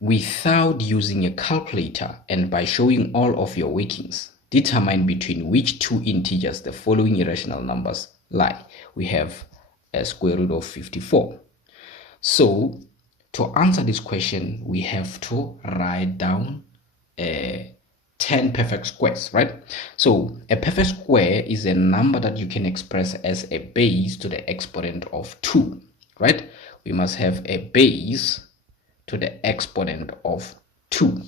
without using a calculator and by showing all of your workings, determine between which two integers the following irrational numbers lie. We have a square root of 54. So to answer this question, we have to write down 10 perfect squares, right? So a perfect square is a number that you can express as a base to the exponent of 2, right? We must have a base to the exponent of 2.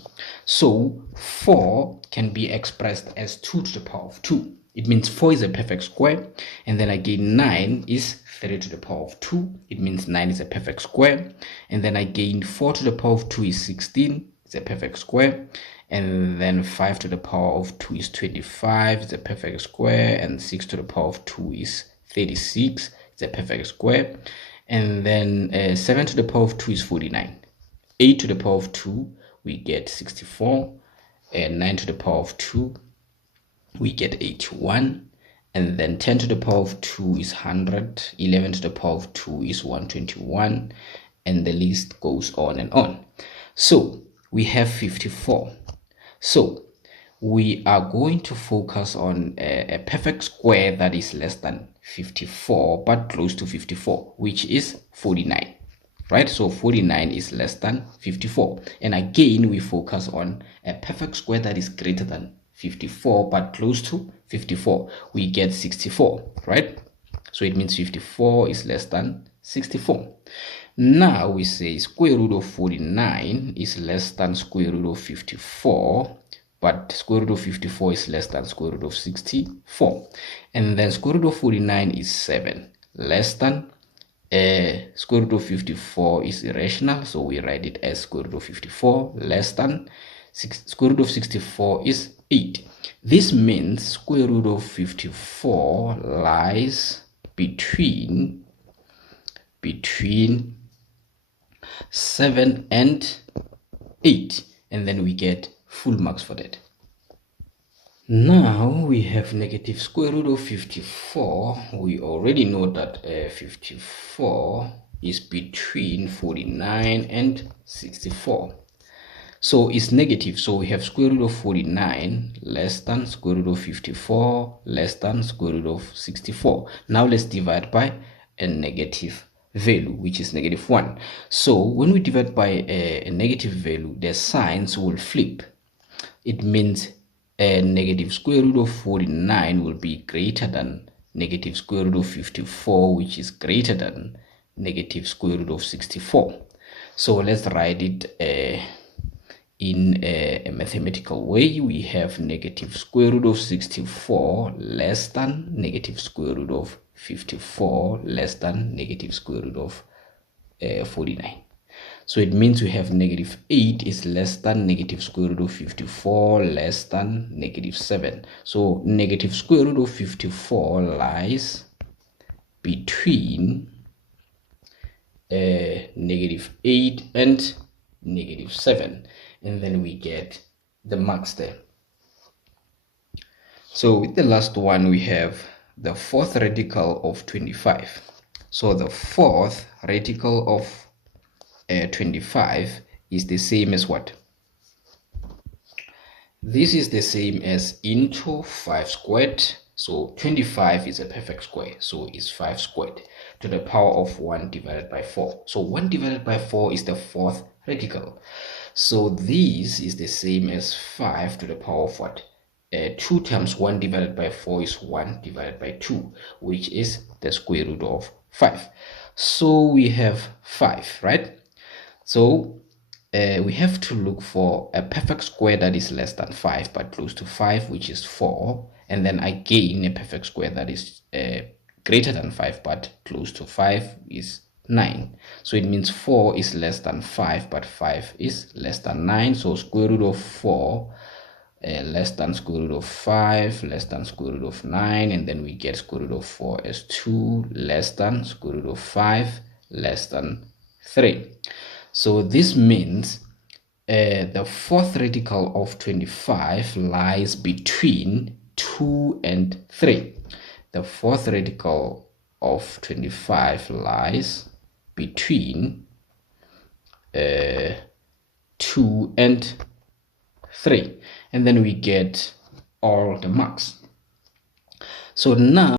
So 4 can be expressed as 2 to the power of 2. It means 4 is a perfect square, and then again 9 is 3 to the power of 2. It means 9 is a perfect square, and then again 4 to the power of 2 is 16. It's a perfect square, and then 5 to the power of 2 is 25. It's a perfect square, and 6 to the power of 2 is 36. It's a perfect square, and then 7 to the power of 2 is 49. 8 to the power of 2, we get 64, and 9 to the power of 2, we get 81, and then 10 to the power of 2 is 100, 11 to the power of 2 is 121, and the list goes on and on. So we have 54. So we are going to focus on a perfect square that is less than 54 but close to 54, which is 49. Right, so 49 is less than 54, and again we focus on a perfect square that is greater than 54 but close to 54. We get 64, right? So it means 54 is less than 64. Now we say square root of 49 is less than square root of 54, but square root of 54 is less than square root of 64, and then square root of 49 is 7, less than square root of 54 is irrational, so we write it as square root of 54, less than square root of 64 is 8. This means square root of 54 lies between 7 and 8, and then we get full marks for that. Now we have negative square root of 54. We already know that 54 is between 49 and 64. So it's negative. So we have square root of 49 less than square root of 54 less than square root of 64. Now let's divide by a negative value, which is negative 1. So when we divide by a negative value, the signs will flip. It means negative square root of 49 will be greater than negative square root of 54, which is greater than negative square root of 64. So let's write it in a mathematical way. We have negative square root of 64 less than negative square root of 54 less than negative square root of 49. So it means we have negative 8 is less than negative square root of 54 less than negative 7. So negative square root of 54 lies between negative 8 and negative 7. And then we get the marks there. So with the last one, we have the fourth radical of 25. So the fourth radical of 25 is the same as what? This is the same as into 5 squared. So 25 is a perfect square, so it's 5 squared to the power of 1 divided by 4. So 1 divided by 4 is the fourth radical. So this is the same as 5 to the power of what? 2 times 1 divided by 4 is 1 divided by 2, which is the square root of 5. So we have 5, right? So we have to look for a perfect square that is less than 5 but close to 5, which is 4, and then again a perfect square that is greater than 5 but close to 5 is 9. So it means 4 is less than 5 but 5 is less than 9. So square root of 4 less than square root of 5 less than square root of 9, and then we get square root of 4 as 2 less than square root of 5 less than 3. So this means the fourth radical of 25 lies between 2 and 3. The fourth radical of 25 lies between 2 2, and 3, and then we get all the marks. So now